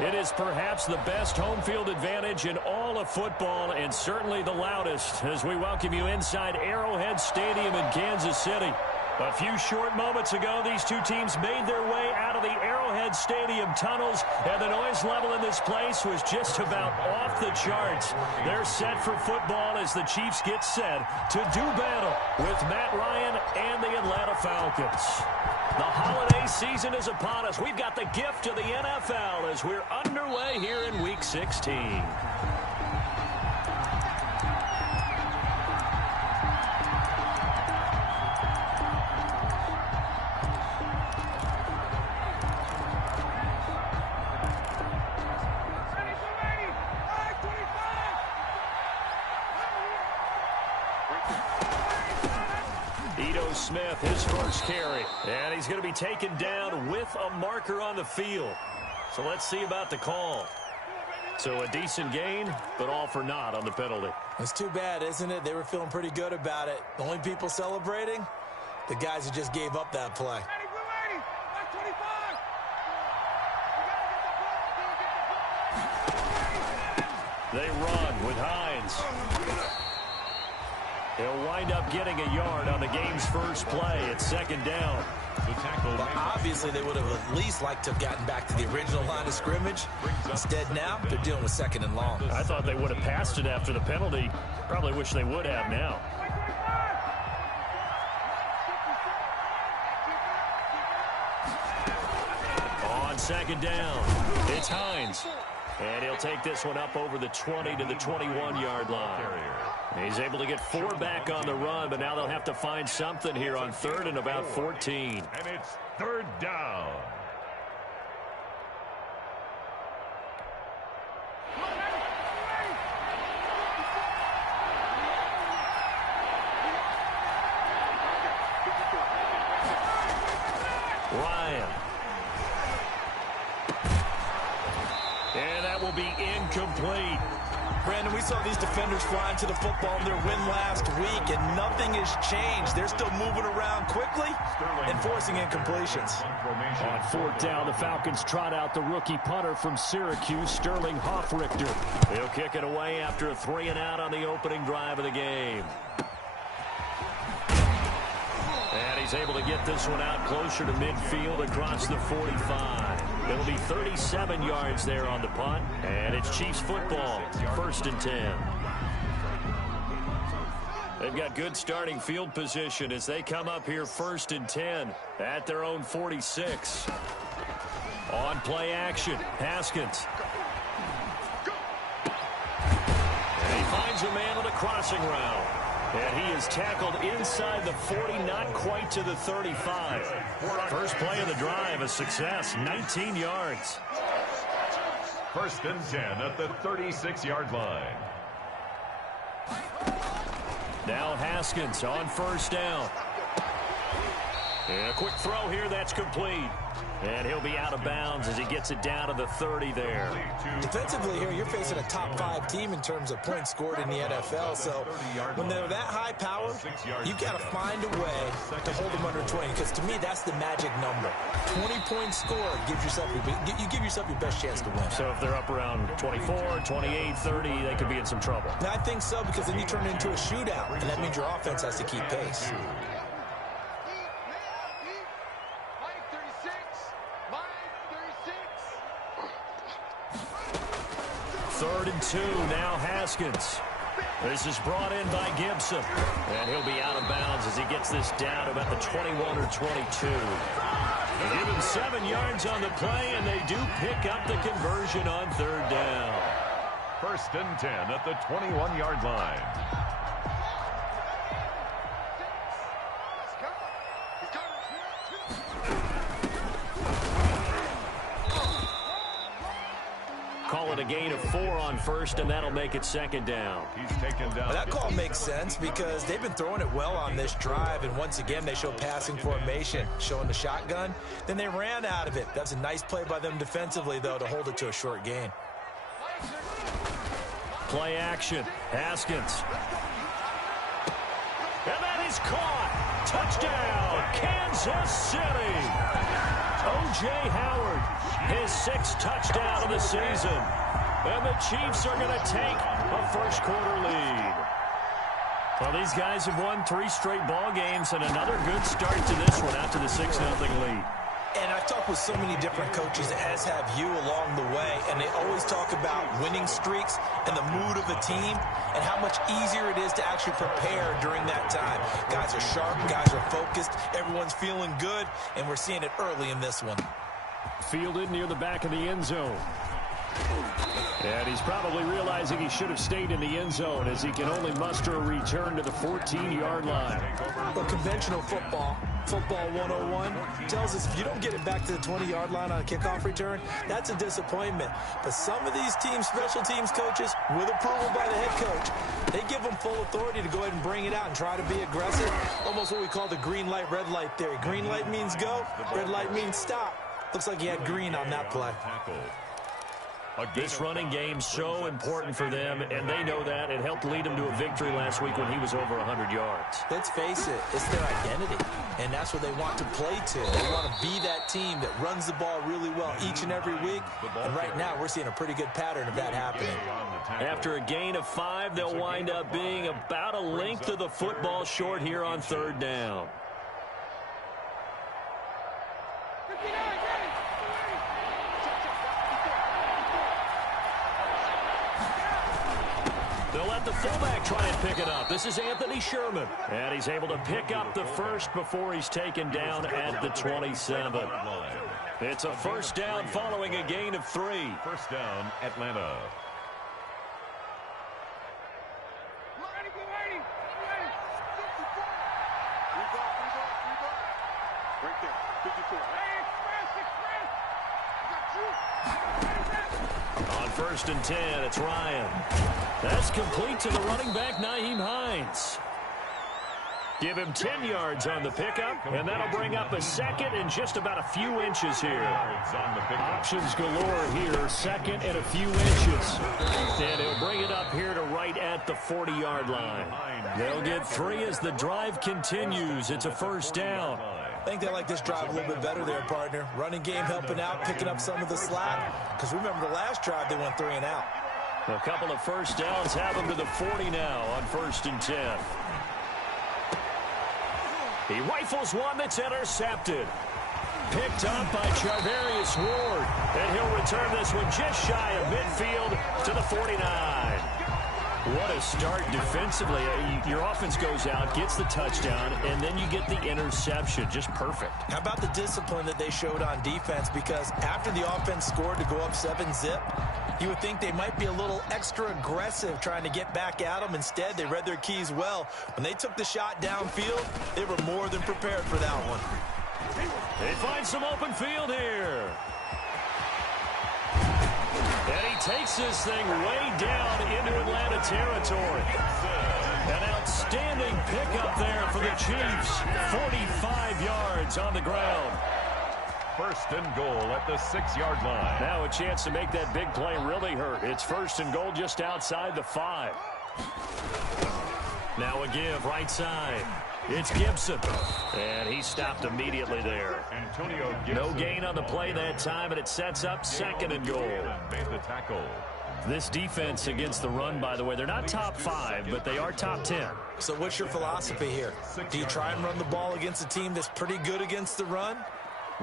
It is perhaps the best home field advantage in all of football, and certainly the loudest, as we welcome you inside Arrowhead Stadium in Kansas City. A few short moments ago, these two teams made their way out of the Arrowhead Stadium tunnels, and the noise level in this place was just about off the charts. They're set for football as the Chiefs get set to do battle with Matt Ryan and the Atlanta Falcons. The holiday season is upon us. We've got the gift of the NFL as we're underway here in Week 16. Smith, his first carry, and he's going to be taken down with a marker on the field. So let's see about the call. So a decent gain, but all for naught on the penalty. It's too bad, isn't it? They were feeling pretty good about it. The only people celebrating, the guys who just gave up that play. They run with Hines. He'll wind up getting a yard on the game's first play. It's second down. Well, obviously, they would have at least liked to have gotten back to the original line of scrimmage. Instead, now, they're dealing with second and long. I thought they would have passed it after the penalty. Probably wish they would have now. On second down, it's Hines. And he'll take this one up over the 20 to the 21-yard line. He's able to get 4 back on the run, but now they'll have to find something here on third and about 14. And it's third down. Ryan. And that will be incomplete. Brandon, we saw these defenders flying to the football in their win last week, and nothing has changed. They're still moving around quickly and forcing incompletions. On fourth down, the Falcons trot out the rookie punter from Syracuse, Sterling Hoffrichter. He'll kick it away after a 3-and-out on the opening drive of the game. And he's able to get this one out closer to midfield across the 45. It'll be 37 yards there on the punt. And it's Chiefs football, first and 10. They've got good starting field position as they come up here first and 10 at their own 46. On play action, Haskins. And he finds a man on a crossing route. And he is tackled inside the 40, not quite to the 35. First play of the drive, a success, 19 yards. First and 10 at the 36-yard line. Now Haskins on first down. And a quick throw here, that's complete. And he'll be out of bounds as he gets it down to the 30 there. Defensively here, you're facing a top 5 team in terms of points scored in the NFL. So when they're that high power, you've got to find a way to hold them under 20. Because to me, that's the magic number. 20 points scored gives yourself you give yourself your best chance to win. So if they're up around 24, 28, 30, they could be in some trouble. I think so, because then you turn it into a shootout, and that means your offense has to keep pace. Third and 2, now Haskins. This is brought in by Gibson. And he'll be out of bounds as he gets this down about the 21 or 22. They give him 7 yards on the play, and they do pick up the conversion on third down. First and 10 at the 21-yard line. Call it a gain of 4 on first, and that'll make it second down. He's taken down. That call makes sense because they've been throwing it well on this drive, and once again they show passing formation, showing the shotgun. Then they ran out of it. That's a nice play by them defensively, though, to hold it to a short gain. Play action, Haskins. And that is caught. Touchdown, Kansas City. O.J. Howard, his 6th touchdown of the season. And the Chiefs are going to take a first-quarter lead. Well, these guys have won 3 straight ball games, and another good start to this one out to the 6-0 lead. And I've talked with so many different coaches, as have you along the way, and they always talk about winning streaks and the mood of a team and how much easier it is to actually prepare during that time. Guys are sharp, guys are focused, everyone's feeling good, and we're seeing it early in this one. Fielded near the back of the end zone. And he's probably realizing he should have stayed in the end zone as he can only muster a return to the 14-yard line. But conventional football 101, tells us if you don't get it back to the 20-yard line on a kickoff return, that's a disappointment. But some of these teams, special teams coaches, with approval by the head coach, they give them full authority to go ahead and bring it out and try to be aggressive. Almost what we call the green light, red light theory. Green light means go, red light means stop. Looks like he had green on that play. This running game so important for them, and they know that. It helped lead them to a victory last week when he was over 100 yards. Let's face it, it's their identity, and that's what they want to play to. They want to be that team that runs the ball really well each and every week, and right now we're seeing a pretty good pattern of that happening. After a gain of 5, they'll wind up being about a length of the football short here on 3rd down. They'll let the fullback try and pick it up. This is Anthony Sherman. And he's able to pick up the first before he's taken down at the 27. It's a first down following a gain of 3. First down, Atlanta. On 1st and 10, it's Ryan. That's complete to the running back, Nyheim Hines. Give him 10 yards on the pickup, and that'll bring up a second and just about a few inches here. Options galore here, second and a few inches. And he'll bring it up here to right at the 40-yard line. They'll get 3 as the drive continues. It's a first down. I think they like this drive a little bit better there, partner. Running game helping out, picking up some of the slack. Because remember, the last drive, they went 3 and out. A couple of first downs have them to the 40 now on 1st and 10. He rifles one that's intercepted. Picked up by Charvarius Ward. And he'll return this one just shy of midfield to the 49. What a start defensively. Your offense goes out, gets the touchdown, and then you get the interception. Just perfect. How about the discipline that they showed on defense? Because after the offense scored to go up 7-zip, you would think they might be a little extra aggressive trying to get back at them. Instead, they read their keys well. When they took the shot downfield, they were more than prepared for that one. They find some open field here. And he takes this thing way down into Atlanta territory. An outstanding pickup there for the Chiefs. 45 yards on the ground. First and goal at the 6-yard line. Now a chance to make that big play really hurt. It's first and goal just outside the 5. Now a give right side. It's Gibson. And he stopped immediately there. No gain on the play that time, and it sets up 2nd and goal. Made the tackle. This defense against the run, by the way, they're not top 5, but they are top 10. So what's your philosophy here? Do you try and run the ball against a team that's pretty good against the run?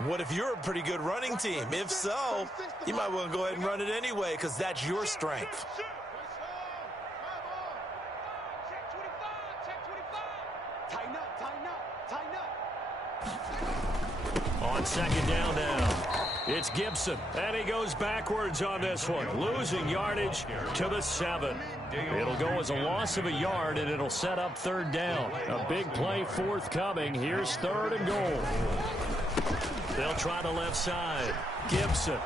What if you're a pretty good running team? If so, you might want to go ahead and run it anyway because that's your strength. On 2nd down now, it's Gibson, and he goes backwards on this one, losing yardage to the 7. It'll go as a loss of a yard, and it'll set up 3rd down. A big play forthcoming. Here's 3rd and goal. They'll try the left side. Gibson.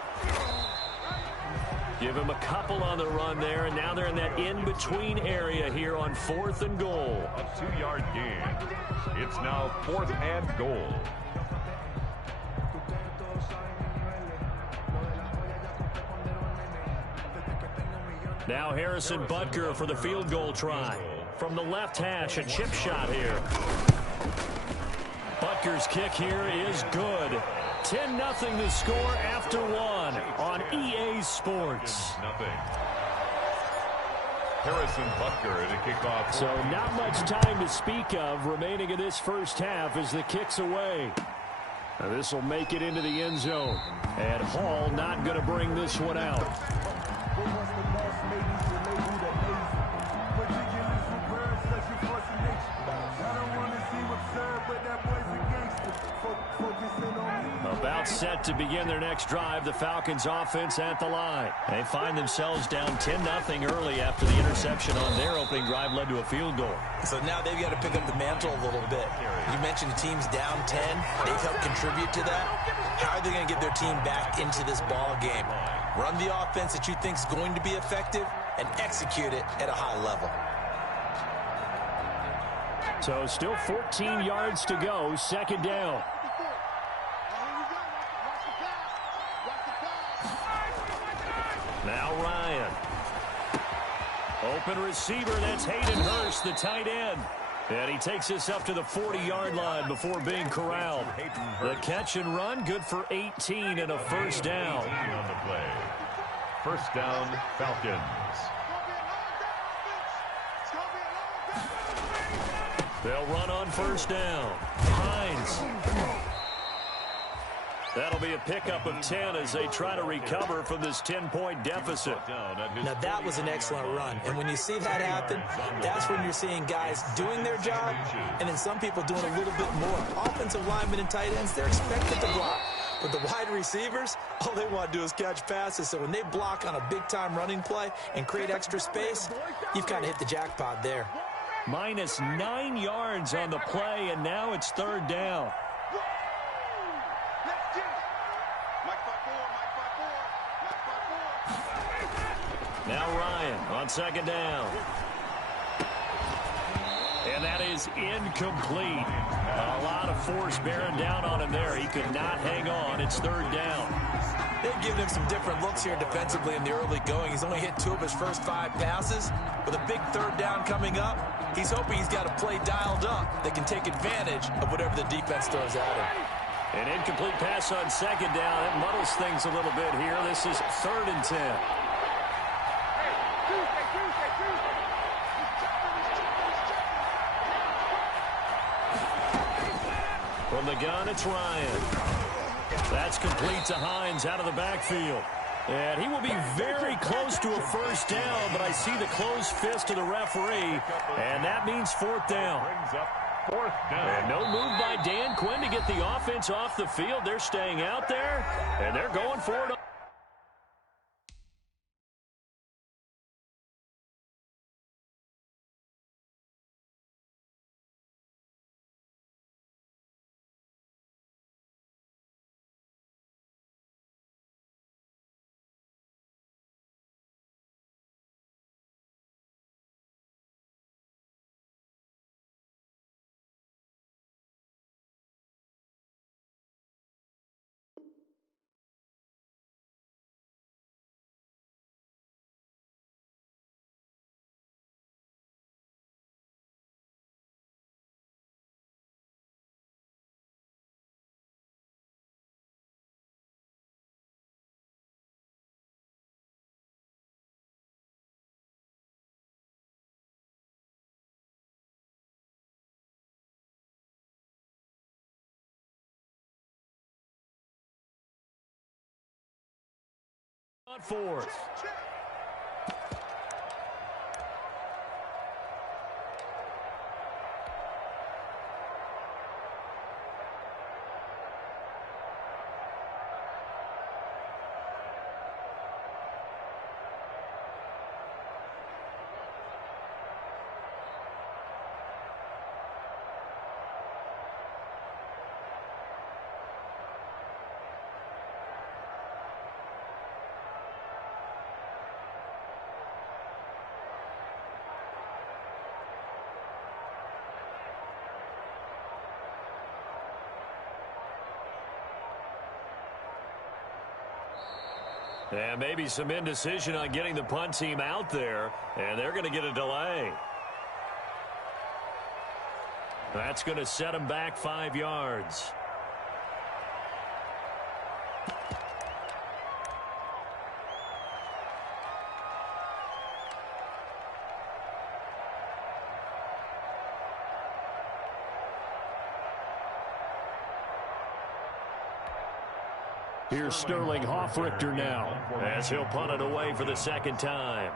Give him a couple on the run there, and now they're in that in-between area here on 4th and goal. A 2-yard gain. It's now 4th and goal. Now Harrison Butker for the field goal try. From the left hash, a chip shot here. Butker's kick here is good. 10-0 the score after one on EA Sports. Harrison Butker to kick off. So not much time to speak of remaining in this first half as the kick's away. Now this will make it into the end zone. And Hall not going to bring this one out. About set to begin their next drive, the Falcons offense at the line. They find themselves down 10-0 early after the interception on their opening drive led to a field goal. So now they've got to pick up the mantle a little bit. You mentioned the team's down 10. They've helped contribute to that. How are they going to get their team back into this ball game? Run the offense that you think is going to be effective and execute it at a high level. So still 14 yards to go, second down. Now Ryan. Open receiver, that's Hayden Hurst, the tight end. And he takes us up to the 40-yard line before being corralled. The catch and run, good for 18 and a first down. On the play. First down, Falcons. They'll run on first down. Hines. That'll be a pickup of 10 as they try to recover from this 10-point deficit. Now, that was an excellent run. And when you see that happen, that's when you're seeing guys doing their job and then some people doing a little bit more. Offensive linemen and tight ends, they're expected to block. But the wide receivers, all they want to do is catch passes. So when they block on a big-time running play and create extra space, you've kind of hit the jackpot there. Minus 9 yards on the play, and now it's third down. Now Ryan on second down. And that is incomplete. A lot of force bearing down on him there. He could not hang on. It's third down. They've given him some different looks here defensively in the early going. He's only hit 2 of his first 5 passes. With a big third down coming up, he's hoping he's got a play dialed up that can take advantage of whatever the defense throws at him. An incomplete pass on second down. It muddles things a little bit here. This is 3rd and 10. From the gun, it's Ryan. That's complete to Hines out of the backfield. And he will be very close to a first down, but I see the closed fist of the referee, and that means 4th down. And no move by Dan Quinn to get the offense off the field. They're staying out there, and they're going for it. On 4th. And maybe some indecision on getting the punt team out there, and they're going to get a delay. That's going to set them back 5 yards. Here's Sterling Hoffrichter now, as he'll punt it away for the second time.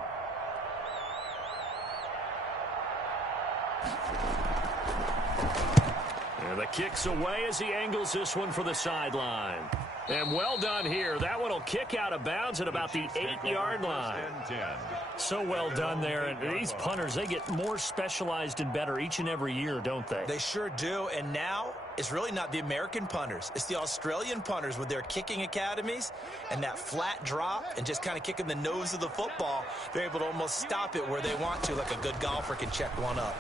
And the kick's away as he angles this one for the sideline. And well done here. That one will kick out of bounds at about the 8-yard line. So well done there. And these punters, they get more specialized and better each and every year, don't they? They sure do. And now it's really not the American punters. It's the Australian punters with their kicking academies and that flat drop and just kind of kicking the nose of the football. They're able to almost stop it where they want to, like a good golfer can check one up.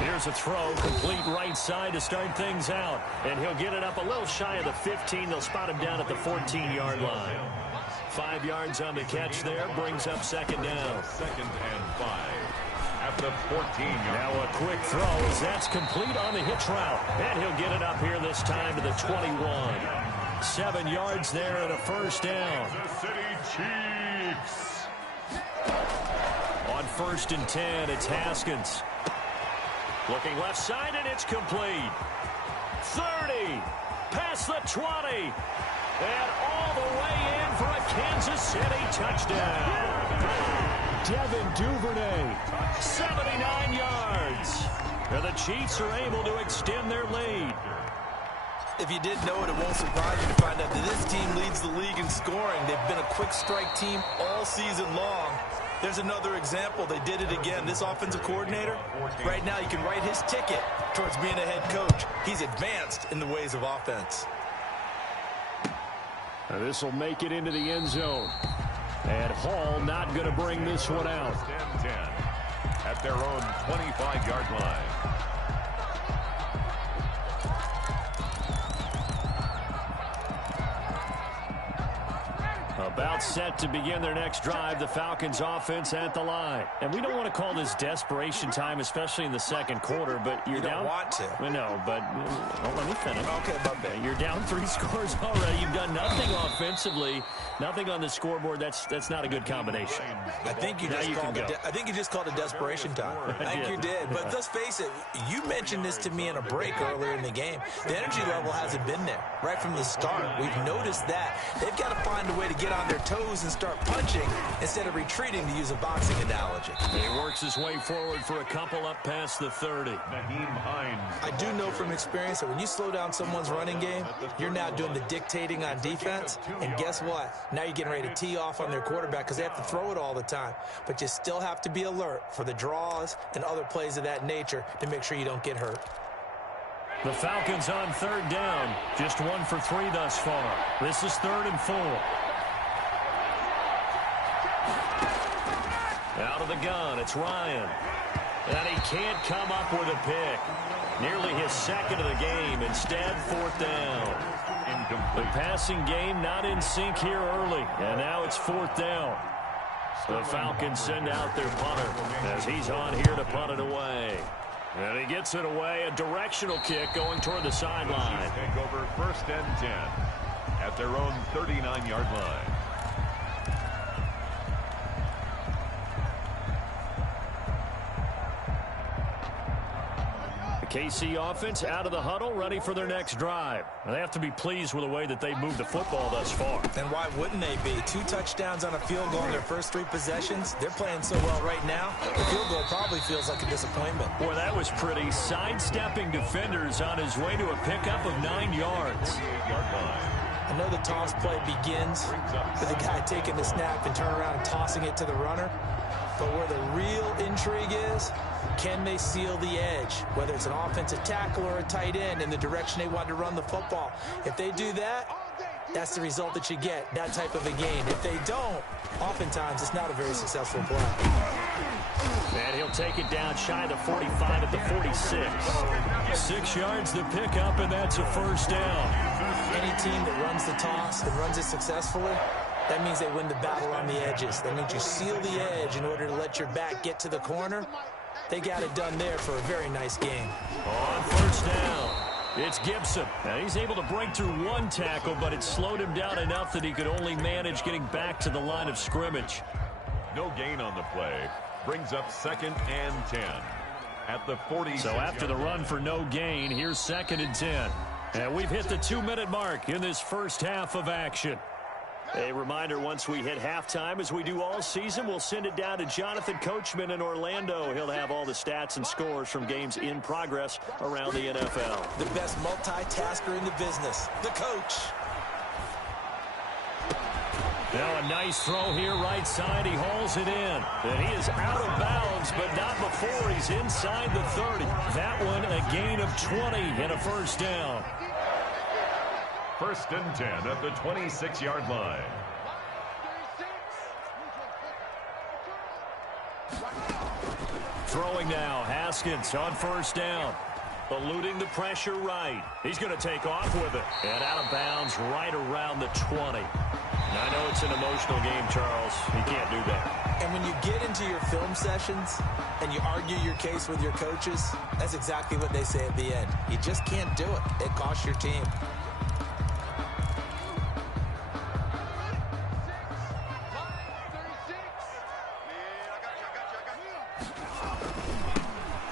Here's a throw, complete right side to start things out. And he'll get it up a little shy of the 15. They'll spot him down at the 14-yard line. 5 yards on the catch there, brings up second down. 2nd and 5 at the 14-yard. Now a quick throw as that's complete on the hitch route. And he'll get it up here this time to the 21. 7 yards there and a first down. Kansas City Chiefs. On 1st and 10, it's Haskins. Looking left side, and it's complete. 30, past the 20, and all the way in for a Kansas City touchdown. Devin Duvernay, 79 yards. And the Chiefs are able to extend their lead. If you didn't know it, it won't surprise you to find out that this team leads the league in scoring. They've been a quick strike team all season long. There's another example. They did it again. This offensive coordinator, right now you can write his ticket towards being a head coach. He's advanced in the ways of offense. This will make it into the end zone. And Hall not going to bring this one out. 10 at their own 25-yard line. About set to begin their next drive, the Falcons offense at the line. And we don't want to call this desperation time, especially in the second quarter, but you're down. You don't want to. I know, but let me finish. Okay, my bad. You're down 3 scores already. You've done nothing offensively, nothing on the scoreboard. That's not a good combination. I think you just called it desperation time. I think you did. But let's face it, you mentioned this to me in a break earlier in the game. The energy level hasn't been there right from the start. We've noticed that. They've got to find a way to get on their toes and start punching instead of retreating, to use a boxing analogy. He works his way forward for a couple up past the 30. I do know from experience that when you slow down someone's running game, you're now doing the dictating on defense. And guess what? Now you're getting ready to tee off on their quarterback because they have to throw it all the time. But you still have to be alert for the draws and other plays of that nature to make sure you don't get hurt. The Falcons on 3rd down. Just 1 for 3 thus far. This is 3rd and 4. Out of the gun, it's Ryan. And he can't come up with a pick. Nearly his 2nd of the game. Instead, 4th down. The passing game not in sync here early. And now it's 4th down. The Falcons send out their punter as he's on here to punt it away. And he gets it away. A directional kick going toward the sideline. Take over 1st and 10 at their own 39-yard line. KC offense out of the huddle, ready for their next drive. They have to be pleased with the way that they've moved the football thus far. And why wouldn't they be? 2 touchdowns on a field goal in their first 3 possessions. They're playing so well right now, the field goal probably feels like a disappointment. Boy, that was pretty. Sidestepping defenders on his way to a pickup of 9 yards. I know the toss play begins with the guy taking the snap and turn around and tossing it to the runner. But where the real intrigue is, can they seal the edge, whether it's an offensive tackle or a tight end, in the direction they want to run the football? If they do that, that's the result that you get, that type of a game. If they don't, oftentimes it's not a very successful play. And he'll take it down shy of the 45 at the 46. 6 yards to pick up, and that's a first down. Any team that runs the toss and runs it successfully, that means they win the battle on the edges. That means you seal the edge in order to let your back get to the corner. They got it done there for a very nice game. On first down, it's Gibson. Now he's able to break through 1 tackle, but it slowed him down enough that he could only manage getting back to the line of scrimmage. No gain on the play. Brings up 2nd and 10 at the 40. So after the run for no gain, here's 2nd and 10. And we've hit the 2-minute mark in this first half of action. A reminder, once we hit halftime, as we do all season, we'll send it down to Jonathan Coachman in Orlando. He'll have all the stats and scores from games in progress around the NFL. The best multitasker in the business, the coach. Now a nice throw here right side. He hauls it in. And he is out of bounds, but not before he's inside the 30. That one a gain of 20 and a first down. First and 10 at the 26-yard line. Throwing now, Haskins on first down. Eluding the pressure right. He's going to take off with it. And out of bounds right around the 20. Now, I know it's an emotional game, Charles. You can't do that. And when you get into your film sessions and you argue your case with your coaches, that's exactly what they say at the end. You just can't do it. It costs your team.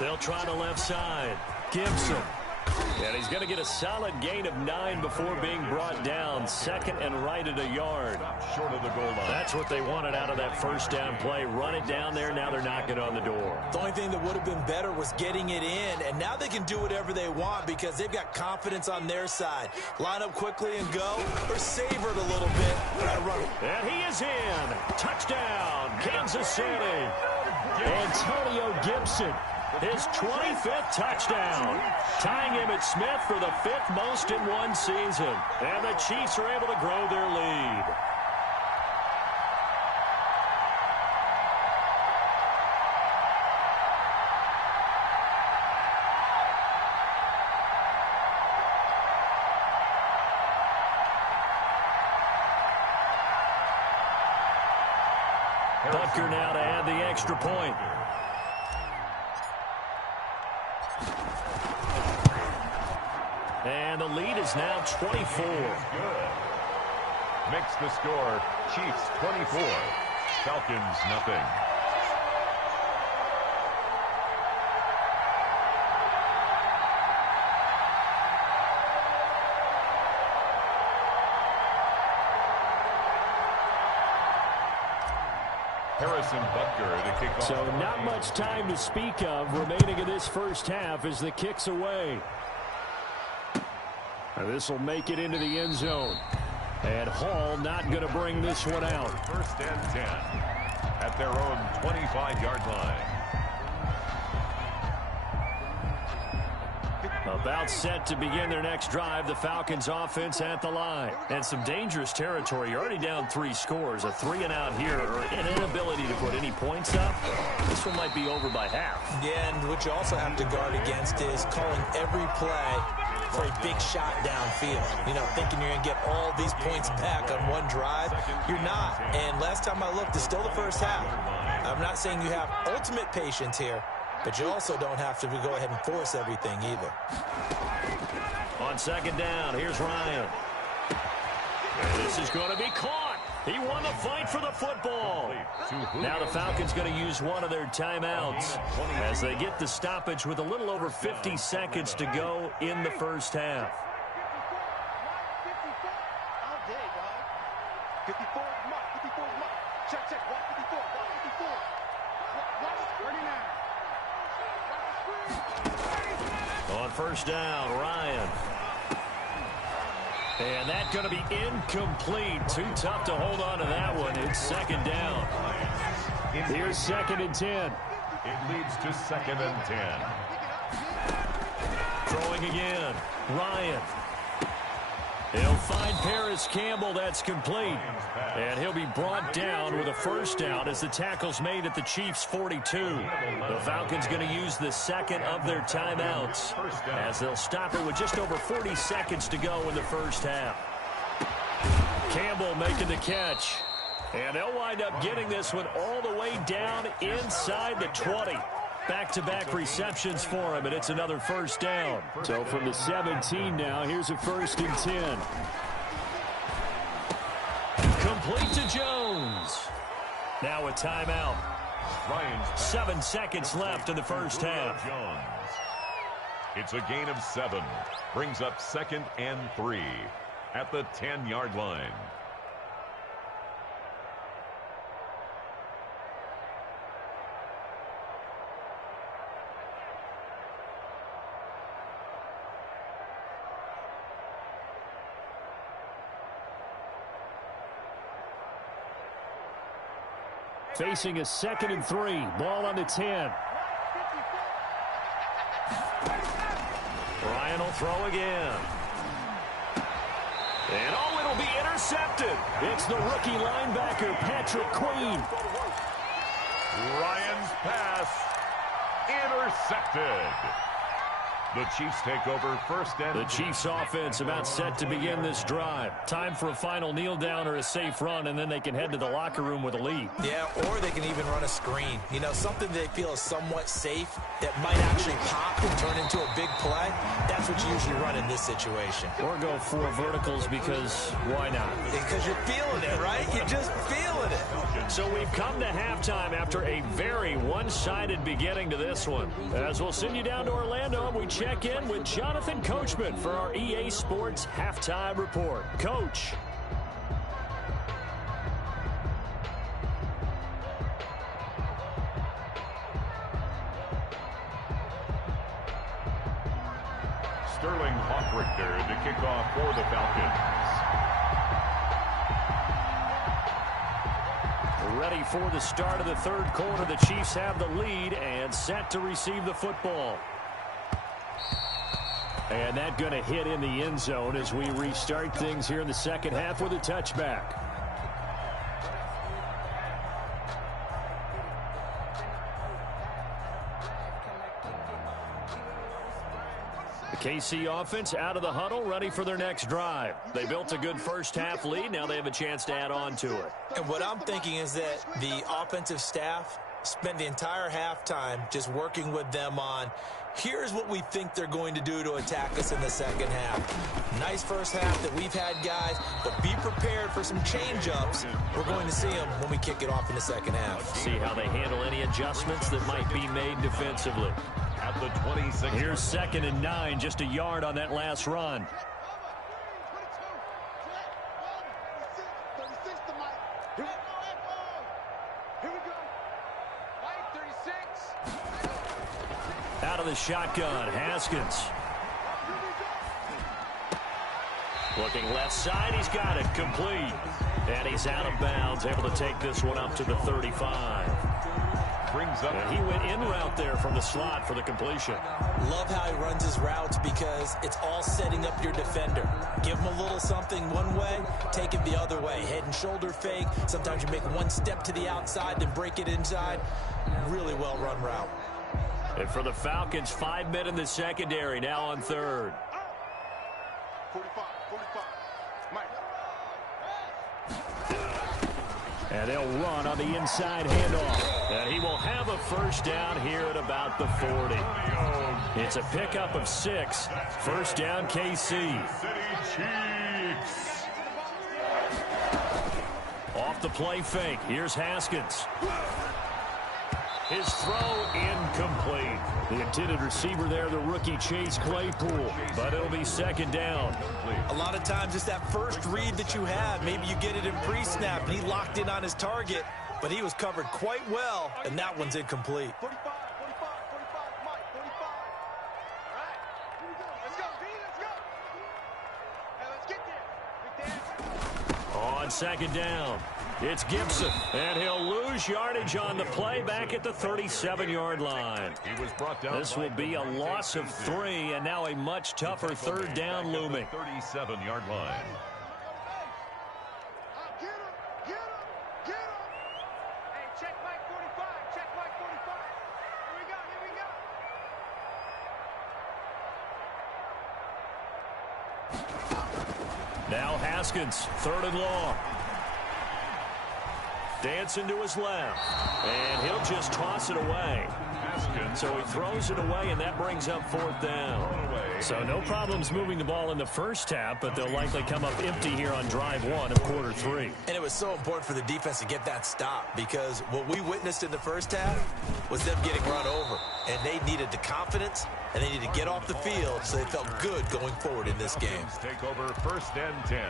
They'll try the left side. Gibson. And he's going to get a solid gain of 9 before being brought down. Second and right at a yard. Short of the goal line. That's what they wanted out of that first down play. Run it down there. Now they're knocking on the door. The only thing that would have been better was getting it in. And now they can do whatever they want because they've got confidence on their side. Line up quickly and go, or savor it a little bit. And he is in. Touchdown, Kansas City. Antonio Gibson. His 25th touchdown, tying him at Smith for the 5th most in one season. And the Chiefs are able to grow their lead. Butker now to add the extra point. And the lead is now 24. Good. Makes the score Chiefs 24, Falcons nothing. Harrison Butker to kick off. So not much time to speak of remaining in this first half as the kick's away. This will make it into the end zone. And Hall not going to bring this one out. First and 10 at their own 25-yard line. About set to begin their next drive, the Falcons offense at the line. And some dangerous territory. You're already down 3 scores. A 3-and-out here, or an inability to put any points up. This one might be over by half. Yeah, and what you also have to guard against is calling every play for a big shot downfield. You know, thinking you're going to get all these points back on one drive. You're not. And last time I looked, it's still the first half. I'm not saying you have ultimate patience here, but you also don't have to go ahead and force everything either. On second down, here's Ryan. And this is going to be caught. He won the fight for the football. Now the Falcons going to use one of their timeouts as they get the stoppage with a little over 50 seconds to go in the first half. 54 mark. Check. 154. On first down, Ryan. And that's going to be incomplete. Too tough to hold on to that one. It's second down. Here's second and 10. It leads to second and 10. Throwing again. Ryan. He'll find Paris Campbell. That's complete. And he'll be brought down with a first down as the tackle's made at the Chiefs' 42. The Falcons going to use the second of their timeouts as they'll stop it with just over 40 seconds to go in the first half. Campbell making the catch. And they'll wind up getting this one all the way down inside the 20. Back-to-back receptions for him, and it's another first down. So from the 17 now, here's a first and 10. Complete to Jones. Now a timeout. 7 seconds left in the first half. It's a gain of 7. Brings up 2nd and 3 at the 10-yard line. Facing a 2nd and 3. Ball on the 10. Ryan will throw again. And oh, it'll be intercepted. It's the rookie linebacker, Patrick Queen. Ryan's pass intercepted. The Chiefs take over 1st and... The Chiefs offense about set to begin this drive. Time for a final kneel down or a safe run, and then they can head to the locker room with a lead. Yeah, or they can even run a screen. You know, something they feel is somewhat safe that might actually pop and turn into a big play. That's what you usually run in this situation. Or go 4 verticals because why not? Because you're feeling it, right? You're just feeling it. So we've come to halftime after a very one-sided beginning to this one. As we'll send you down to Orlando, we check in with Jonathan Coachman for our EA Sports Halftime Report. Coach. Sterling Hawkrichter to kick off for the Falcons. Ready for the start of the 3rd quarter. The Chiefs have the lead and set to receive the football. And that going to hit in the end zone as we restart things here in the 2nd half with a touchback. The KC offense out of the huddle, ready for their next drive. They built a good first half lead. Now they have a chance to add on to it. And what I'm thinking is that the offensive staff spend the entire halftime just working with them on, here's what we think they're going to do to attack us in the 2nd half. Nice first half that we've had, guys, but be prepared for some change-ups. We're going to see them when we kick it off in the 2nd half. See how they handle any adjustments that might be made defensively. At the 26. Here's 2nd and 9, just a yard on that last run. Out of the shotgun, Haskins. Looking left side, he's got it, complete. And he's out of bounds, able to take this one up to the 35. Brings up. And he went in route there from the slot for the completion. Love how he runs his routes because it's all setting up your defender. Give him a little something one way, take it the other way. Head and shoulder fake. Sometimes you make one step to the outside, then break it inside. Really well run route. And for the Falcons, 5 men in the secondary, now on 3rd. 45, Mike. And they'll run on the inside handoff. And he will have a first down here at about the 40. It's a pickup of 6. First down, KC. Off the play fake. Here's Haskins. His throw incomplete. The intended receiver there, the rookie Chase Claypool. But it'll be 2nd down. A lot of times it's that first read that you have. Maybe you get it in pre-snap, and he locked in on his target, but he was covered quite well, and that one's incomplete. 45, Mike, 45. All right, here we go. Let's go, D, let's go. Hey, let's get there. Big Dan. On 2nd down, it's Gibson, and he'll lose yardage on the play back at the 37-yard line. He was brought down. This will be a loss of 3, and now a much tougher 3rd down looming. 37-yard line. Get him. Hey, check Mike 45, check Mike 45. Here we go. Now Haskins, 3rd and long. Dancing to his left, and he'll just toss it away. So he throws it away, and that brings up 4th down. So no problems moving the ball in the first half, but they'll likely come up empty here on drive 1 of quarter 3. And it was so important for the defense to get that stop because what we witnessed in the first half was them getting run over, and they needed the confidence and they need to get off the field so they felt good going forward in this game. Take over 1st and 10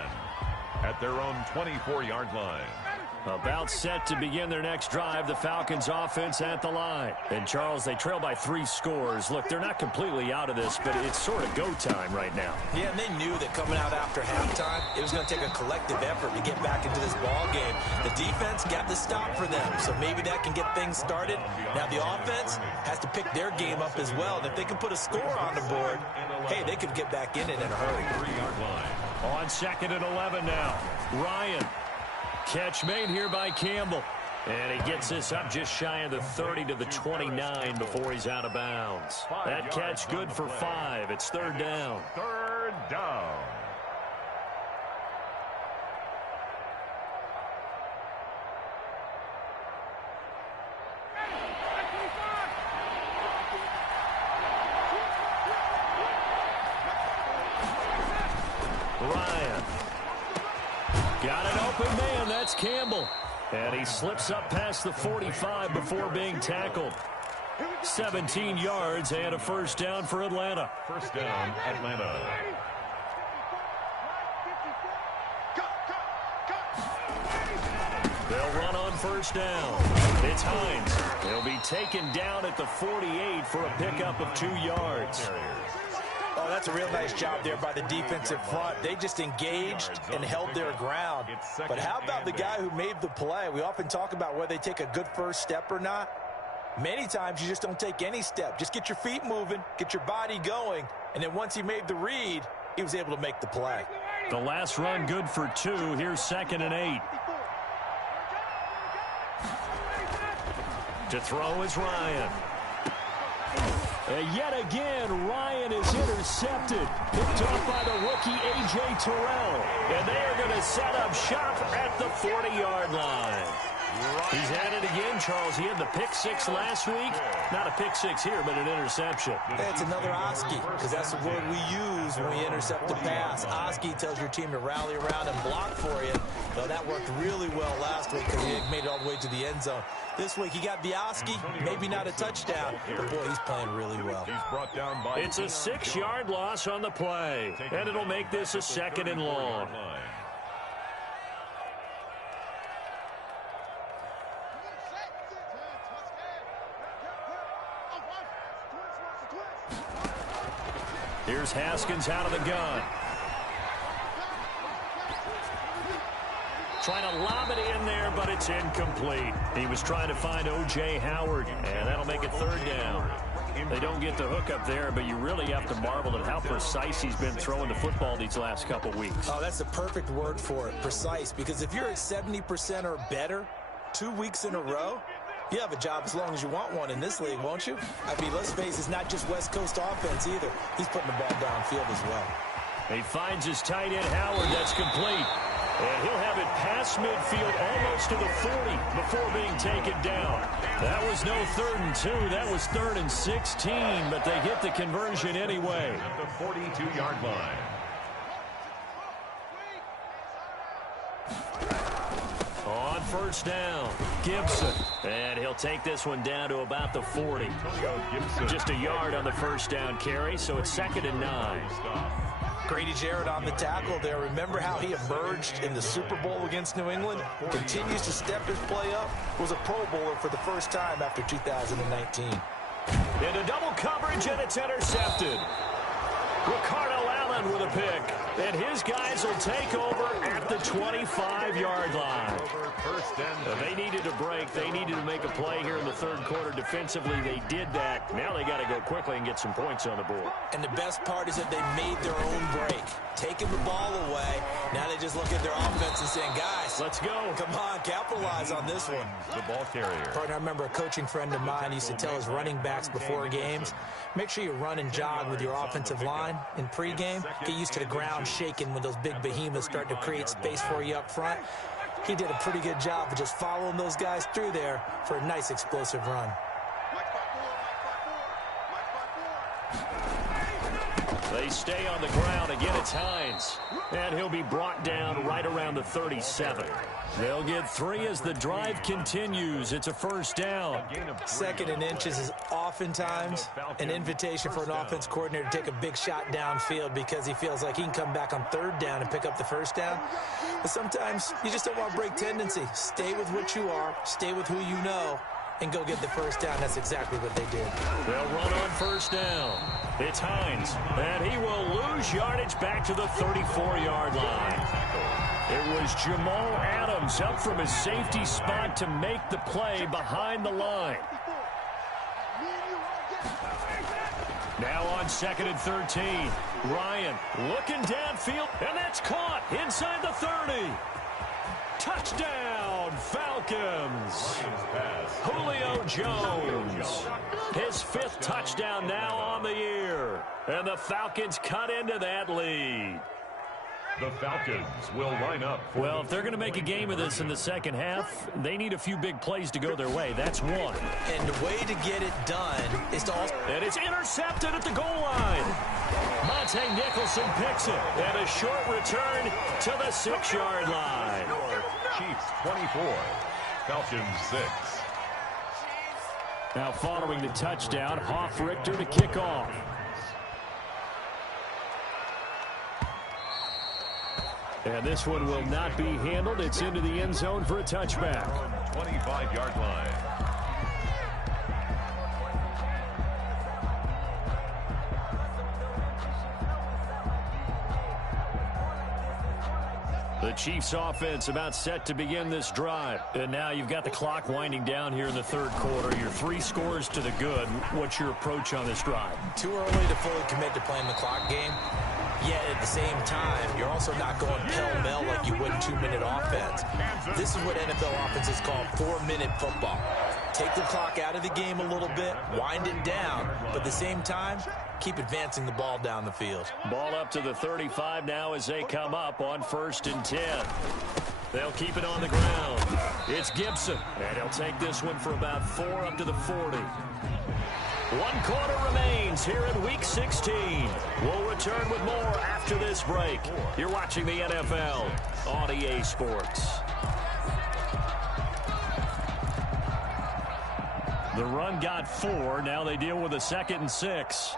at their own 24-yard line. About set to begin their next drive, the Falcons offense at the line. And, Charles, they trail by 3 scores. Look, they're not completely out of this, but it's sort of go time right now. Yeah, and they knew that coming out after halftime, it was going to take a collective effort to get back into this ball game. The defense got the stop for them, so maybe that can get things started. Now the offense has to pick their game up as well, and if they can put a score on the board, hey, they could get back in it in a hurry. 3-yard line. On 2nd and 11 now, Ryan. Catch made here by Campbell. And he gets this up just shy of the 30 to the 29 before he's out of bounds. That catch good for 5. It's 3rd down. 3rd down. Ryan. Got an open man. That's Campbell. And he slips up past the 45 before being tackled. 17 yards and a 1st down for Atlanta. 1st down, Atlanta. They'll run on 1st down. It's Hines. He'll be taken down at the 48 for a pickup of 2 yards. Oh, that's a real nice job there by the defensive front. They just engaged and held their ground. But how about the guy who made the play? We often talk about whether they take a good first step or not. Many times you just don't take any step. Just get your feet moving, get your body going, and then once he made the read, he was able to make the play. The last run good for 2. Here's 2nd and 8. To throw is Ryan. And yet again, Ryan is intercepted. Picked off by the rookie A.J. Terrell. And they are going to set up shop at the 40-yard line. He's had it again, Charles. He had the pick 6 last week. Not a pick 6 here, but an interception. It's another OSCE, because that's the word we use when we intercept the pass. OSCE tells your team to rally around and block for you. Well, that worked really well last week because he made it all the way to the end zone. This week he got the OSCE, maybe not a touchdown, but boy, he's playing really well. It's a 6-yard loss on the play, and it'll make this a 2nd and long. Here's Haskins out of the gun. Trying to lob it in there, but it's incomplete. He was trying to find O.J. Howard, and that'll make it 3rd down. They don't get the hook up there, but you really have to marvel at how precise he's been throwing the football these last couple weeks. Oh, that's the perfect word for it, precise, because if you're at 70% or better 2 weeks in a row, you have a job as long as you want one in this league, won't you? I mean, let's face it, it's not just West Coast offense either. He's putting the ball downfield as well. He finds his tight end, Howard. That's complete. And he'll have it past midfield almost to the 40 before being taken down. That was no 3rd and 2. That was 3rd and 16, but they get the conversion anyway. At the 42-yard line. On 1st down, Gibson. And he'll take this one down to about the 40. Just a yard on the 1st down carry, so it's 2nd and 9. Grady Jarrett on the tackle there. Remember how he emerged in the Super Bowl against New England? Continues to step his play up. Was a Pro Bowler for the first time after 2019. Into double coverage, and it's intercepted. Ricardo Allen with a pick. And his guys will take over at the 25-yard line. They needed to break. They needed to make a play here in the 3rd quarter. Defensively, they did that. Now they got to go quickly and get some points on the board. And the best part is that they made their own break. Taking the ball away. Now they just look at their offense and saying, guys, let's go. Come on, capitalize on this one. The ball carrier. Partner, I remember a coaching friend of mine used to tell his running backs before games, make sure you run and jog with your offensive line in pregame. Get used to the ground shaking when those big behemoths start to create space for you up front. He did a pretty good job of just following those guys through there for a nice explosive run. They stay on the ground. Again, it's Hines. And he'll be brought down right around the 37. They'll get 3 as the drive continues. It's a first down. Second and inches is oftentimes an invitation for an offense coordinator to take a big shot downfield because he feels like he can come back on third down and pick up the first down. But sometimes you just don't want to break tendency. Stay with what you are. Stay with who you know. And go get the first down. That's exactly what they did. They'll run on first down. It's Hines, and he will lose yardage back to the 34-yard line. It was Jamal Adams up from his safety spot to make the play behind the line. Now on 2nd and 13. Ryan looking downfield, and that's caught inside the 30. Touchdown, Falcons. Julio Jones. His 5th touchdown now on the year. And the Falcons cut into that lead. The Falcons will line up. Well, if they're going to make a game of this in the second half, they need a few big plays to go their way. That's one. And the way to get it done is to also... And it's intercepted at the goal line. Monte Nicholson picks it. And a short return to the 6-yard line. Chiefs 24, Falcons 6. Now following the touchdown, Hoff-Richter to kick off. And this one will not be handled. It's into the end zone for a touchback. 25-yard line. The Chiefs offense about set to begin this drive. And now you've got the clock winding down here in the third quarter. Your 3 scores to the good. What's your approach on this drive? Too early to fully commit to playing the clock game. Yet at the same time, you're also not going pell-mell like you would in 2-minute offense. This is what NFL offenses call 4-minute football. Take the clock out of the game a little bit, wind it down, but at the same time, keep advancing the ball down the field. Ball up to the 35 now as they come up on 1st and 10. They'll keep it on the ground. It's Gibson, and he'll take this one for about 4 up to the 40. 1 quarter remains here in Week 16. We'll return with more after this break. You're watching the NFL on EA Sports. The run got 4. Now they deal with a 2nd and 6.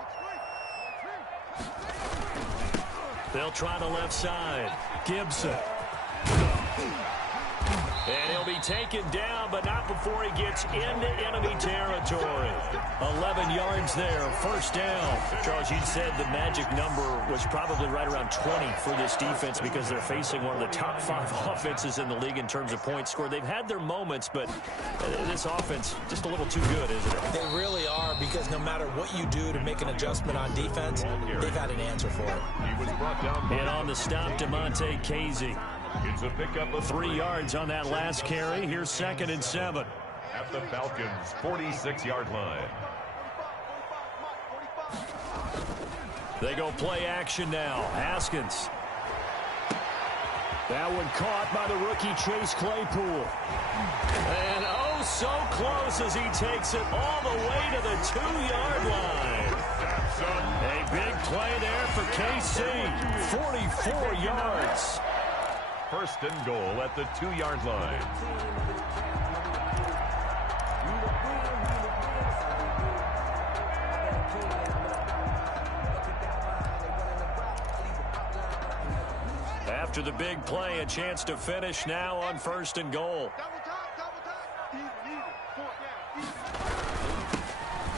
They'll try the left side. Gibson. And he'll be taken down, but not before he gets into enemy territory. 11 yards there, first down. Charles, you said the magic number was probably right around 20 for this defense because they're facing one of the top 5 offenses in the league in terms of points scored. They've had their moments, but this offense just a little too good, isn't it? They really are, because no matter what you do to make an adjustment on defense, they've had an answer for it. He was brought down. And on the stop, DeMonte Casey. It's a pickup of 3 yards on that last carry. Here's 2nd and 7. At the Falcons' 46-yard line. They go play action now. Haskins. That one caught by the rookie Chase Claypool. And oh, so close as he takes it all the way to the 2-yard line. A big play there for KC. 44 yards. 1st and goal at the 2-yard line. After the big play, a chance to finish now on 1st and goal.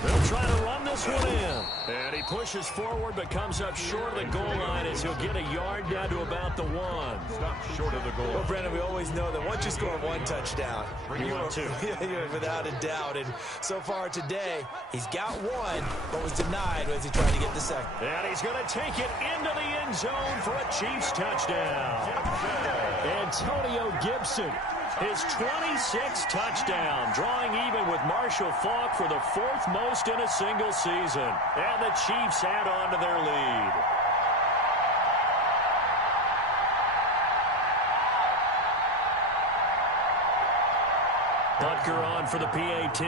They'll try to run this one in. And he pushes forward but comes up short of the goal line as he'll get a yard down to about the 1. Stop short of the goal. Well, Brandon, we always know that once you score 1 touchdown, want 2. You're without a doubt. And so far today, he's got 1, but was denied as he tried to get the 2nd. And he's going to take it into the end zone for a Chiefs touchdown. Antonio Gibson, his 26th touchdown, drawing even with Marshall Faulk for the 4th most in a single season. And the Chiefs add on to their lead. Butker on for the PAT.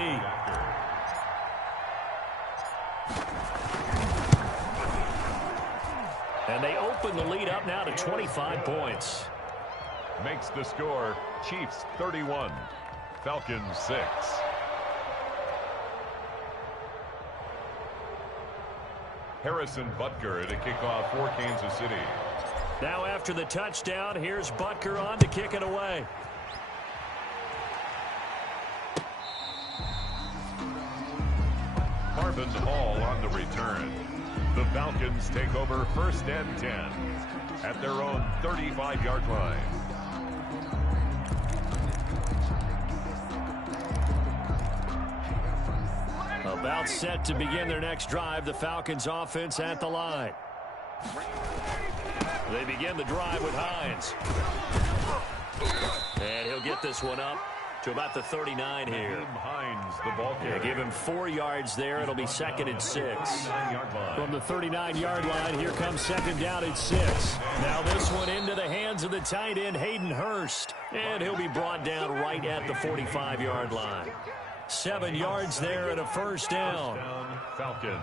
And they open the lead up now to 25 points. Makes the score Chiefs 31, Falcons 6. Harrison Butker to kick off for Kansas City. Now after the touchdown, here's Butker on to kick it away. Marvin Hall on the return. The Falcons take over 1st and 10 at their own 35-yard line. About set to begin their next drive, the Falcons offense at the line. They begin the drive with Hines. And he'll get this one up to about the 39 here. Hines, the ball carrier. Give him 4 yards there. It'll be 2nd and 6. From the 39-yard line, here comes 2nd down and 6. Now this one into the hands of the tight end, Hayden Hurst. And he'll be brought down right at the 45-yard line. 7 yards there and a 1st down. Falcons.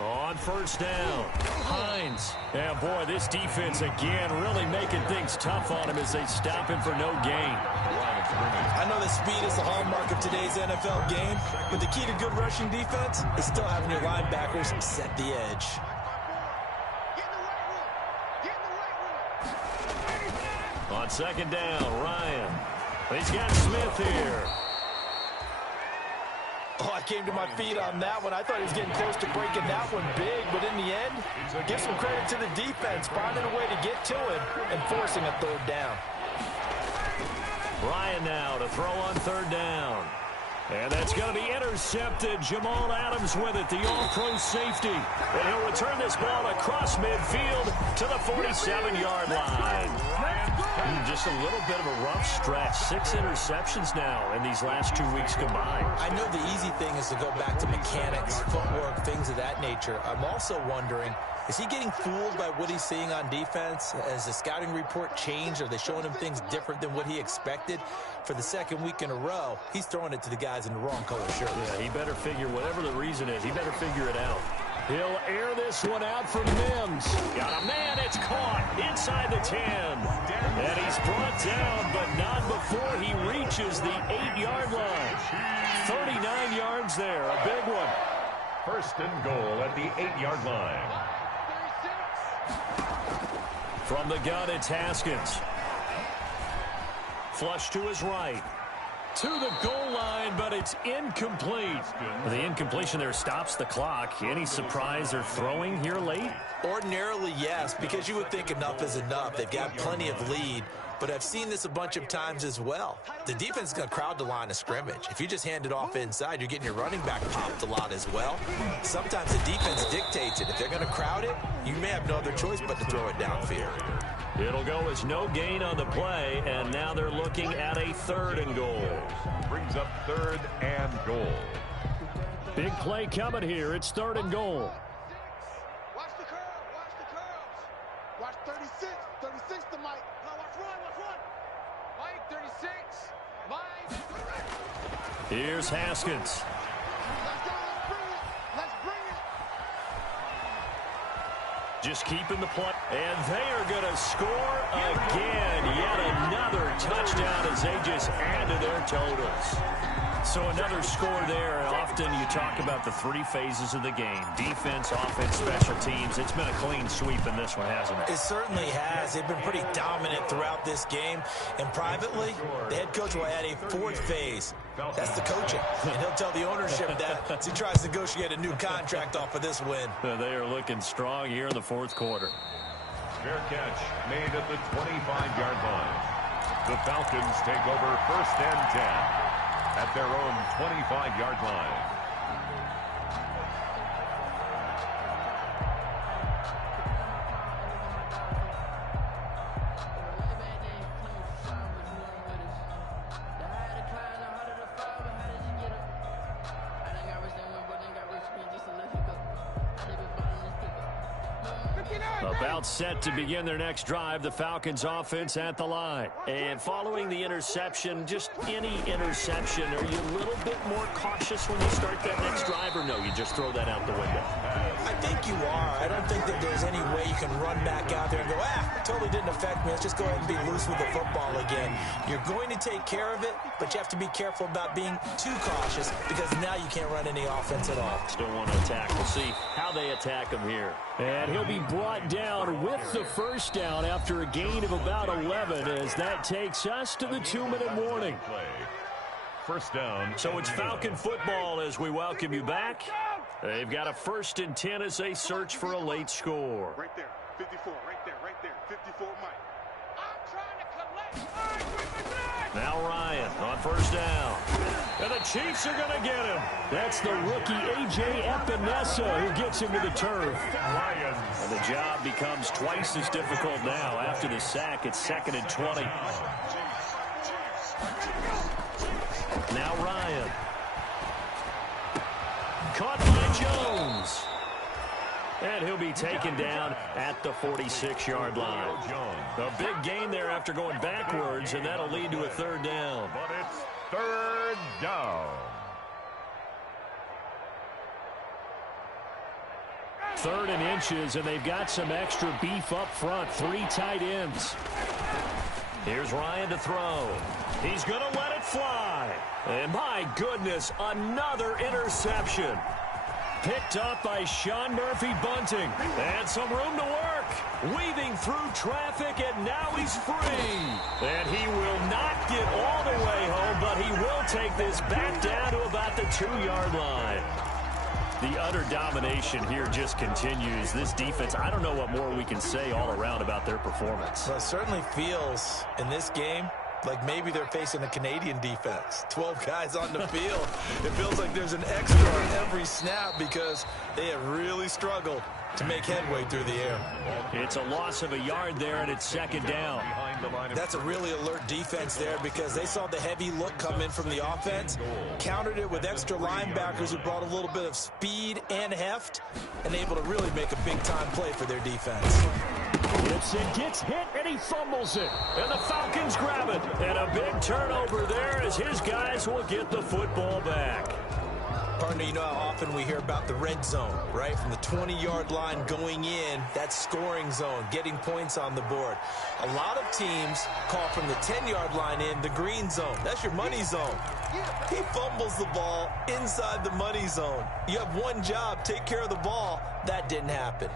On 1st down, Hines. Yeah, boy, this defense again really making things tough on him as they stop him for no gain. I know that speed is the hallmark of today's NFL game, but the key to good rushing defense is still having your linebackers set the edge. On 2nd down, Ryan. He's got Smith here. Oh, I came to my feet on that one. I thought he was getting close to breaking that one big, but in the end, give some credit to the defense, finding a way to get to him and forcing a 3rd down. Ryan now to throw on 3rd down. And that's going to be intercepted. Jamal Adams with it, the all-pro safety. And he'll return this ball across midfield to the 47-yard line. Just a little bit of a rough stretch. 6 interceptions now in these last 2 weeks combined. I know the easy thing is to go back to mechanics, footwork, things of that nature. I'm also wondering, is he getting fooled by what he's seeing on defense? Has the scouting report changed? Are they showing him things different than what he expected? For the 2nd week in a row, he's throwing it to the guys in the wrong color shirt. Yeah, he better figure, whatever the reason is, he better figure it out. He'll air this one out for Mims. Got a man, it's caught inside the 10. And he's brought down, but not before he reaches the 8-yard line. 39 yards there, a big one. 1st and goal at the 8-yard line. From the gun, it's Haskins. Flush to his right. To the goal line, but it's incomplete. The incompletion there stops the clock. Any surprise they're throwing here late? Ordinarily, yes, because you would think enough is enough. They've got plenty of lead, but I've seen this a bunch of times as well. The defense is going to crowd the line of scrimmage. If you just hand it off inside, you're getting your running back popped a lot as well. Sometimes the defense dictates it. If they're going to crowd it, you may have no other choice but to throw it downfield. It'll go as no gain on the play, and now they're looking at a 3rd and goal. Brings up 3rd and goal. Big play coming here. It's 3rd and goal. Watch the curls. Watch the curls. Watch 36. 36 to Mike. No, watch run. Watch run. Mike, 36. Mike. Here's Haskins. Let's go. Let's bring it. Let's bring it. Just keeping the play. And they are going to score again. Yet another touchdown as they just add to their totals. So another score there. And often you talk about the 3 phases of the game. Defense, offense, special teams. It's been a clean sweep in this one, hasn't it? It certainly has. They've been pretty dominant throughout this game. And privately, the head coach will add a 4th phase. That's the coaching. And he'll tell the ownership that as he tries to negotiate a new contract off of this win. They are looking strong here in the 4th quarter. Fair catch made at the 25-yard line. The Falcons take over 1st and 10 at their own 25-yard line. About set to begin their next drive, the Falcons offense at the line. And following the interception, just any interception, are you a little bit more cautious when you start that next drive, or no, you just throw that out the window? I think you are. I don't think that there's any way you can run back out there and go, it totally didn't affect me. Let's just go ahead and be loose with the football again. You're going to take care of it, but you have to be careful about being too cautious because now you can't run any offense at all. Still want to attack. We'll see how they attack him here. And he'll be brought down with the first down after a gain of about 11 as that takes us to the 2-minute warning. First down. So it's Falcon football as we welcome you back. They've got a 1st and 10 as they search for a late score. Right there, 54, right there, 54, Mike. I'm trying to collect. Now Ryan on first down. And the Chiefs are going to get him. That's the rookie A.J. Epinesa who gets him to the turf. And the job becomes twice as difficult now. After the sack, it's 2nd and 20. Now Ryan. Caught by Jones. And he'll be taken down at the 46-yard line. A big gain there after going backwards, and that'll lead to a 3rd down. But it's 3rd down. 3rd and inches, and they've got some extra beef up front. 3 tight ends. Here's Ryan to throw. He's going to let it fly. And my goodness, another interception. Picked up by Sean Murphy-Bunting. And some room to work. Weaving through traffic, and now he's free. And he will not get all the way home, but he will take this back down to about the 2-yard line. The utter domination here just continues. This defense, I don't know what more we can say all around about their performance. Well, it certainly feels in this game like maybe they're facing a Canadian defense. 12 guys on the field. It feels like there's an extra on every snap because they have really struggled to make headway through the air. It's a loss of a yard there, and it's 2nd down. That's a really alert defense there because they saw the heavy look come in from the offense, countered it with extra linebackers who brought a little bit of speed and heft, and able to really make a big-time play for their defense. Gibson gets hit, and he fumbles it. And the Falcons grab it. And a big turnover there as his guys will get the football back. Partner, you know how often we hear about the red zone, right? From the 20-yard line going in, that scoring zone, getting points on the board. A lot of teams call from the 10-yard line in the green zone. That's your money zone. He fumbles the ball inside the money zone. You have one job, take care of the ball. That didn't happen.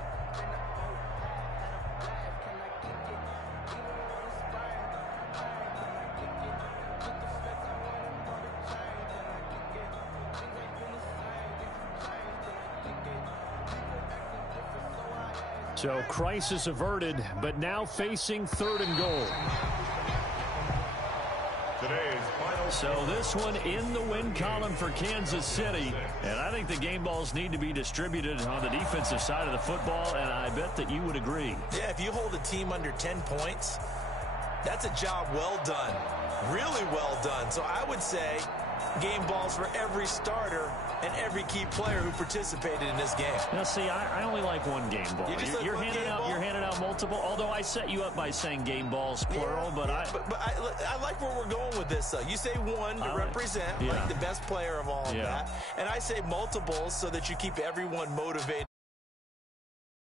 So crisis averted, but now facing 3rd and goal. So this one in the win column for Kansas City. And I think the game balls need to be distributed on the defensive side of the football, and I bet that you would agree. Yeah, if you hold a team under 10 points, that's a job well done. Really well done. So I would say game balls for every starter and every key player who participated in this game. Now, see, I only like one game ball. You're handing out multiple, although I set you up by saying game balls, plural, yeah, but I like where we're going with this, though. You say one to represent, like the best player of all of that, and I say multiples so that you keep everyone motivated.